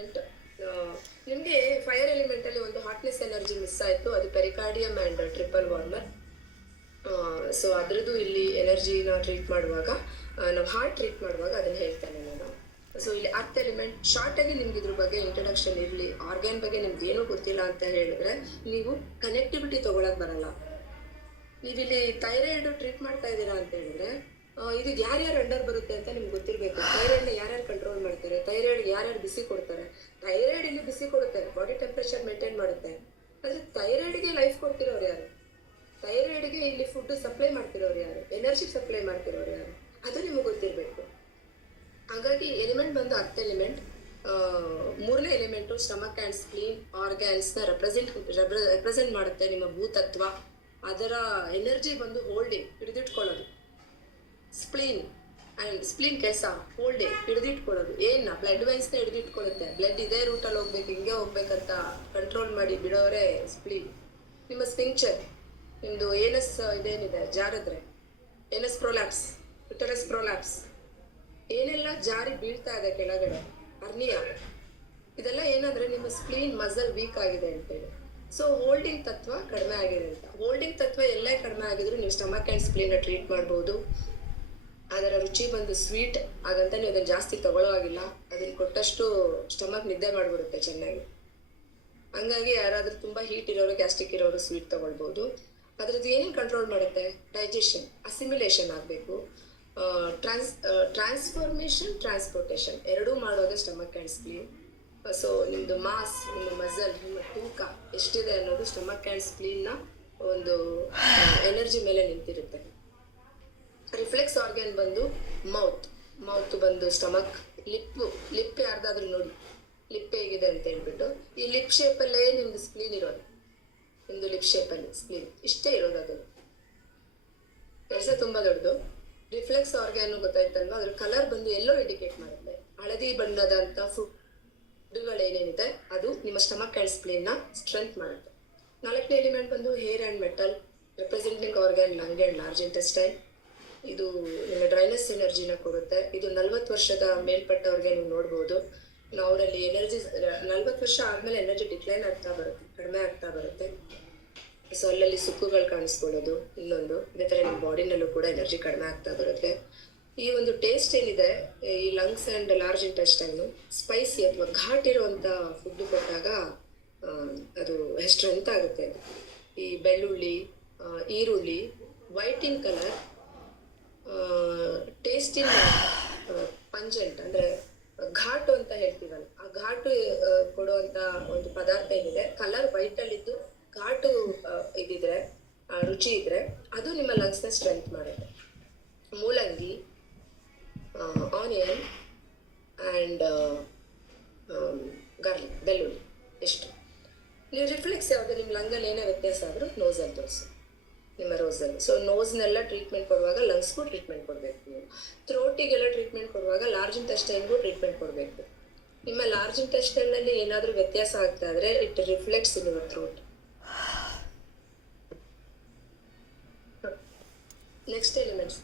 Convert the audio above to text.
Element. ನಿಮಗೆ fire element ಅಲ್ಲಿ ಒಂದು ಹಾಟ್ನೆಸ್ ಎನರ್ಜಿ ಮಿಸ್ ಆಯ್ತು, ಅದು pericardium and triple warmer. So ಅದ್ರದ್ದು ಇಲ್ಲಿ ಎನರ್ಜಿನ ಟ್ರೀಟ್ ಮಾಡುವಾಗ, ನಾವು ಹಾರ್ಟ್ ಟ್ರೀಟ್ ಮಾಡುವಾಗ ಅದನ್ನ ಹೇಳ್ತೇನೆ ನಾನು. ಸೊ ಇಲ್ಲಿ ಅರ್ತ್ ಎಲಿಮೆಂಟ್ ಶಾರ್ಟ್ ಆಗಿ ನಿಮ್ಗೆ ಇದ್ರ ಬಗ್ಗೆ ಇಂಟ್ರೊಡಕ್ಷನ್ ಇರಲಿ. ಆರ್ಗ್ಯಾನ್ ಬಗ್ಗೆ ನಿಮ್ಗೆ ಏನೂ ಗೊತ್ತಿಲ್ಲ ಅಂತ ಹೇಳಿದ್ರೆ ನೀವು ಕನೆಕ್ಟಿವಿಟಿ ತಗೊಳಕ್ ಬರಲ್ಲ. ನೀವಿಲ್ಲಿ ಥೈರಾಯ್ಡ್ ಟ್ರೀಟ್ ಮಾಡ್ತಾ ಇದ್ದೀರಾ ಅಂತ ಹೇಳಿದ್ರೆ ಇದು ಯಾರ್ಯಾರು ಅಂಡರ್ ಬರುತ್ತೆ ಅಂತ ನಿಮ್ಗೆ ಗೊತ್ತಿರಬೇಕು. ಥೈರಾಯ್ಡ್ನ ಯಾರ್ಯಾರು ಕಂಟ್ರೋಲ್ ಮಾಡ್ತಾರೆ, ಥೈರಾಯ್ಡ್ ಯಾರ್ಯಾರು ಬಿಸಿ ಕೊಡ್ತಾರೆ. ಥೈರಾಯ್ಡ್ ಇಲ್ಲಿ ಬಿಸಿ ಕೊಡುತ್ತೆ, ಬಾಡಿ ಟೆಂಪರೇಚರ್ ಮೇಂಟೈನ್ ಮಾಡುತ್ತೆ. ಆದರೆ ಥೈರಾಯ್ಡ್ಗೆ ಲೈಫ್ ಕೊಡ್ತಿರೋರು ಯಾರು? ಥೈರಾಯ್ಡ್ಗೆ ಇಲ್ಲಿ ಫುಡ್ ಸಪ್ಲೈ ಮಾಡ್ತಿರೋರು ಯಾರು? ಎನರ್ಜಿ ಸಪ್ಲೈ ಮಾಡ್ತಿರೋರು ಯಾರು? ಅದು ನಿಮಗೆ ಗೊತ್ತಿರಬೇಕು. ಹಾಗಾಗಿ ಎಲಿಮೆಂಟ್ ಬಂದು ಅರ್ತ್ ಎಲಿಮೆಂಟ್. ಮೂರನೇ ಎಲಿಮೆಂಟು ಸ್ಟಮಕ್ ಆ್ಯಂಡ್ ಸ್ಪ್ಲೀನ್ ಆರ್ಗ್ಯಾನ್ಸ್ನ ರೆಪ್ರೆಸೆಂಟ್ ಮಾಡುತ್ತೆ. ನಿಮ್ಮ ಭೂತತ್ವ, ಅದರ ಎನರ್ಜಿ ಬಂದು ಹೋಲ್ಡಿಂಗ್, ಹಿಡಿದಿಟ್ಕೊಳ್ಳೋದು. ಸ್ಪ್ಲೀನ್ ಕೆಲಸ ಹೋಲ್ಡಿಂಗ್, ಹಿಡಿದಿಟ್ಕೊಳ್ಳೋದು. ಬ್ಲಡ್ ವೈನ್ಸ್ನ ಹಿಡಿದಿಟ್ಕೊಳ್ಳುತ್ತೆ. ಬ್ಲಡ್ ಇದೇ ರೂಟಲ್ಲಿ ಹೋಗ್ಬೇಕು, ಹಿಂಗೆ ಹೋಗ್ಬೇಕಂತ ಕಂಟ್ರೋಲ್ ಮಾಡಿ ಬಿಡೋರೆ ಸ್ಪ್ಲೀನ್. ನಿಮ್ಮ ಸ್ಪಿಂಕ್ಚರ್, ನಿಮ್ಮದು ಏನಸ್ ಇದೇನಿದೆ ಜಾರಿದ್ರೆ, ಏನಸ್ ಪ್ರೊಲ್ಯಾಪ್ಸ್, ಯುಟರಸ್ ಪ್ರೊಲ್ಯಾಪ್ಸ್, ಏನೆಲ್ಲ ಜಾರಿ ಬೀಳ್ತಾ ಇದೆ ಕೆಳಗಡೆ, ಅರ್ನಿಯಾ, ಇದೆಲ್ಲ ಏನಂದ್ರೆ ನಿಮ್ಮ ಸ್ಪ್ಲೀನ್ ಮಸಲ್ ವೀಕ್ ಆಗಿದೆ ಅಂತೇಳಿ. ಸೊ ಹೋಲ್ಡಿಂಗ್ ತತ್ವ ಕಡಿಮೆ ಆಗಿದೆ ಅಂತ. ಹೋಲ್ಡಿಂಗ್ ತತ್ವ ಎಲ್ಲೇ ಕಡಿಮೆ ಆಗಿದ್ರು ನೀವು ಸ್ಟಮಕ್ ಆ್ಯಂಡ್ ಸ್ಪ್ಲೀನ್ನ ಟ್ರೀಟ್ ಮಾಡ್ಬೋದು. ಅದರ ರುಚಿ ಬಂದು ಸ್ವೀಟ್, ಹಾಗಂತ ನೀವು ಅದನ್ನು ಜಾಸ್ತಿ ತಗೊಳ್ಳೋ ಆಗಿಲ್ಲ. ಅದನ್ನು ಕೊಟ್ಟಷ್ಟು ಸ್ಟಮಕ್ ನಿದ್ದೆ ಮಾಡಿಬಿಡುತ್ತೆ ಚೆನ್ನಾಗಿ. ಹಂಗಾಗಿ ಯಾರಾದರೂ ತುಂಬ ಹೀಟ್ ಇರೋರು, ಗ್ಯಾಸ್ಟ್ರಿಕ್ ಇರೋರು ಸ್ವೀಟ್ ತಗೊಳ್ಬೋದು. ಅದ್ರದ್ದು ಏನೇನು ಕಂಟ್ರೋಲ್ ಮಾಡುತ್ತೆ? ಡೈಜೆಷನ್, ಅಸಿಮಿಲೇಷನ್ ಆಗಬೇಕು. ಟ್ರಾನ್ಸ್ಫಾರ್ಮೇಷನ್, ಟ್ರಾನ್ಸ್ಪೋರ್ಟೇಷನ್ ಎರಡೂ ಮಾಡೋದೇ ಸ್ಟಮಕ್ ಆ್ಯಂಡ್ ಸ್ಪ್ಲೀನ್. ಸೊ ನಿಮ್ಮದು ಮಾಸ್, ನಿಮ್ಮ ಮಸಲ್, ನಿಮ್ಮ ತೂಕ ಎಷ್ಟಿದೆ ಅನ್ನೋದು ಸ್ಟಮಕ್ ಆ್ಯಂಡ್ ಸ್ಪ್ಲೀನ್ನ ಒಂದು ಎನರ್ಜಿ ಮೇಲೆ ನಿಂತಿರುತ್ತೆ. ರಿಫ್ಲೆಕ್ಸ್ ಆರ್ಗ್ಯಾನ್ ಬಂದು ಮೌತ್ ಬಂದು ಸ್ಟಮಕ್. ಲಿಪ್ ಯಾರ್ದಾದ್ರೂ ನೋಡಿ, ಲಿಪ್ ಹೇಗಿದೆ ಅಂತ ಹೇಳ್ಬಿಟ್ಟು. ಈ ಲಿಪ್ ಶೇಪಲ್ಲೇ ನಿಮ್ದು ಸ್ಪ್ಲೀನ್ ಇರೋದು. ನಿಮ್ಮದು ಲಿಪ್ ಶೇಪಲ್ಲಿ ಸ್ಪ್ಲೀನ್ ಇಷ್ಟೇ ಇರೋದು. ಅದು ಕೆಲಸ ತುಂಬ ದೊಡ್ಡದು. ರಿಫ್ಲೆಕ್ಸ್ ಆರ್ಗ್ಯಾನು ಗೊತ್ತಾಯ್ತಲ್ವಾ, ಅದ್ರ ಕಲರ್ ಬಂದು ಎಲ್ಲೋ ಇಂಡಿಕೇಟ್ ಮಾಡುತ್ತೆ. ಹಳದಿ ಬಣ್ಣದಂಥ ಫುಡ್ಗಳೇನೇನಿದೆ ಅದು ನಿಮ್ಮ ಸ್ಟಮಕ್ ಆ್ಯಂಡ್ ಸ್ಪ್ಲೀನ್ನ ಸ್ಟ್ರೆಂತ್ ಮಾಡುತ್ತೆ. ನಾಲ್ಕನೇ ಎಲಿಮೆಂಟ್ ಬಂದು hair and metal, representing organ lung and large intestine. ಇದು ನಿಮ್ಮ ಡ್ರೈನೆಸ್ ಎನರ್ಜಿನ ಕೊಡುತ್ತೆ. ಇದು 40 ವರ್ಷದ ಮೇಲ್ಪಟ್ಟವ್ರಿಗೆ ನೀವು ನೋಡ್ಬೋದು. ಅವರಲ್ಲಿ ಎನರ್ಜಿ 40 ವರ್ಷ ಆದಮೇಲೆ ಎನರ್ಜಿ ಡಿಕ್ಲೈನ್ ಆಗ್ತಾ ಬರುತ್ತೆ, ಕಡಿಮೆ ಆಗ್ತಾ ಬರುತ್ತೆ. ಸೊ ಅಲ್ಲಲ್ಲಿ ಸುಕ್ಕುಗಳು ಕಾಣಿಸ್ಕೊಳ್ಳೋದು. ಇನ್ನೊಂದು ಇದೇ ಥರ ನಿಮ್ಮ ಬಾಡಿನಲ್ಲೂ ಕೂಡ ಎನರ್ಜಿ ಕಡಿಮೆ ಆಗ್ತಾ ಬರುತ್ತೆ. ಈ ಒಂದು ಟೇಸ್ಟ್ ಏನಿದೆ, ಈ lungs and large intestine spicy ಅಥವಾ ಘಾಟ್ ಇರುವಂಥ ಫುಡ್ಡು ಕೊಟ್ಟಾಗ ಅದು ಸ್ಟ್ರೆಂತ್ ಆಗುತ್ತೆ. ಅದು ಈ ಬೆಳ್ಳುಳ್ಳಿ, ಈರುಳ್ಳಿ, ವೈಟ್ ಇನ್ ಕಲರ್, ಟೇಸ್ಟಿನ ಪಂಜೆಂಟ್ ಅಂದರೆ ಘಾಟು ಅಂತ ಹೇಳ್ತೀವಲ್ಲ, ಆ ಘಾಟು ಕೊಡುವಂಥ ಒಂದು ಪದಾರ್ಥ ಏನಿದೆ, ಕಲರ್ ವೈಟಲ್ಲಿದ್ದು ಘಾಟು ಇದಿದ್ರೆ, ರುಚಿ ಇದ್ರೆ, ಅದು ನಿಮ್ಮ ಲಂಗ್ಸ್ನ ಸ್ಟ್ರೆಂತ್ ಮಾಡುತ್ತೆ. ಮೂಲಂಗಿ, ಆನಿಯನ್ ಆ್ಯಂಡ್ ಗಾರ್ಲಿಕ್, ಬೆಳ್ಳುಳ್ಳಿ ಎಷ್ಟು. ನೀವು ರಿಫ್ಲೆಕ್ಸ್ ಯಾವುದು ನಿಮ್ಮ ಲಂಗಲ್ಲಿ ಏನೇ ವ್ಯತ್ಯಾಸ ಆದರೂ ನೋಸಲ್ಲಿ ತೋರಿಸು, ನಿಮ್ಮ ರೋಸಲ್ಲಿ. ಸೊ ನೋಸ್ನೆಲ್ಲ ಟ್ರೀಟ್ಮೆಂಟ್ ಕೊಡುವಾಗ ಲಂಗ್ಸ್ಗೂ ಟ್ರೀಟ್ಮೆಂಟ್ ಕೊಡಬೇಕು. ನೀವು ಥ್ರೋಟಿಗೆಲ್ಲ ಟ್ರೀಟ್ಮೆಂಟ್ ಕೊಡುವಾಗ ಲಾರ್ಜ್ ಇಂಟೆಸ್ಟೈನ್ಗೂ ಟ್ರೀಟ್ಮೆಂಟ್ ಕೊಡಬೇಕು. ನಿಮ್ಮ ಲಾರ್ಜ್ ಇಂಟೆಸ್ಟೈನಲ್ಲಿ ಏನಾದರೂ ವ್ಯತ್ಯಾಸ ಆಗ್ತಾ ಇದ್ರೆ it reflects in your throat. Next elements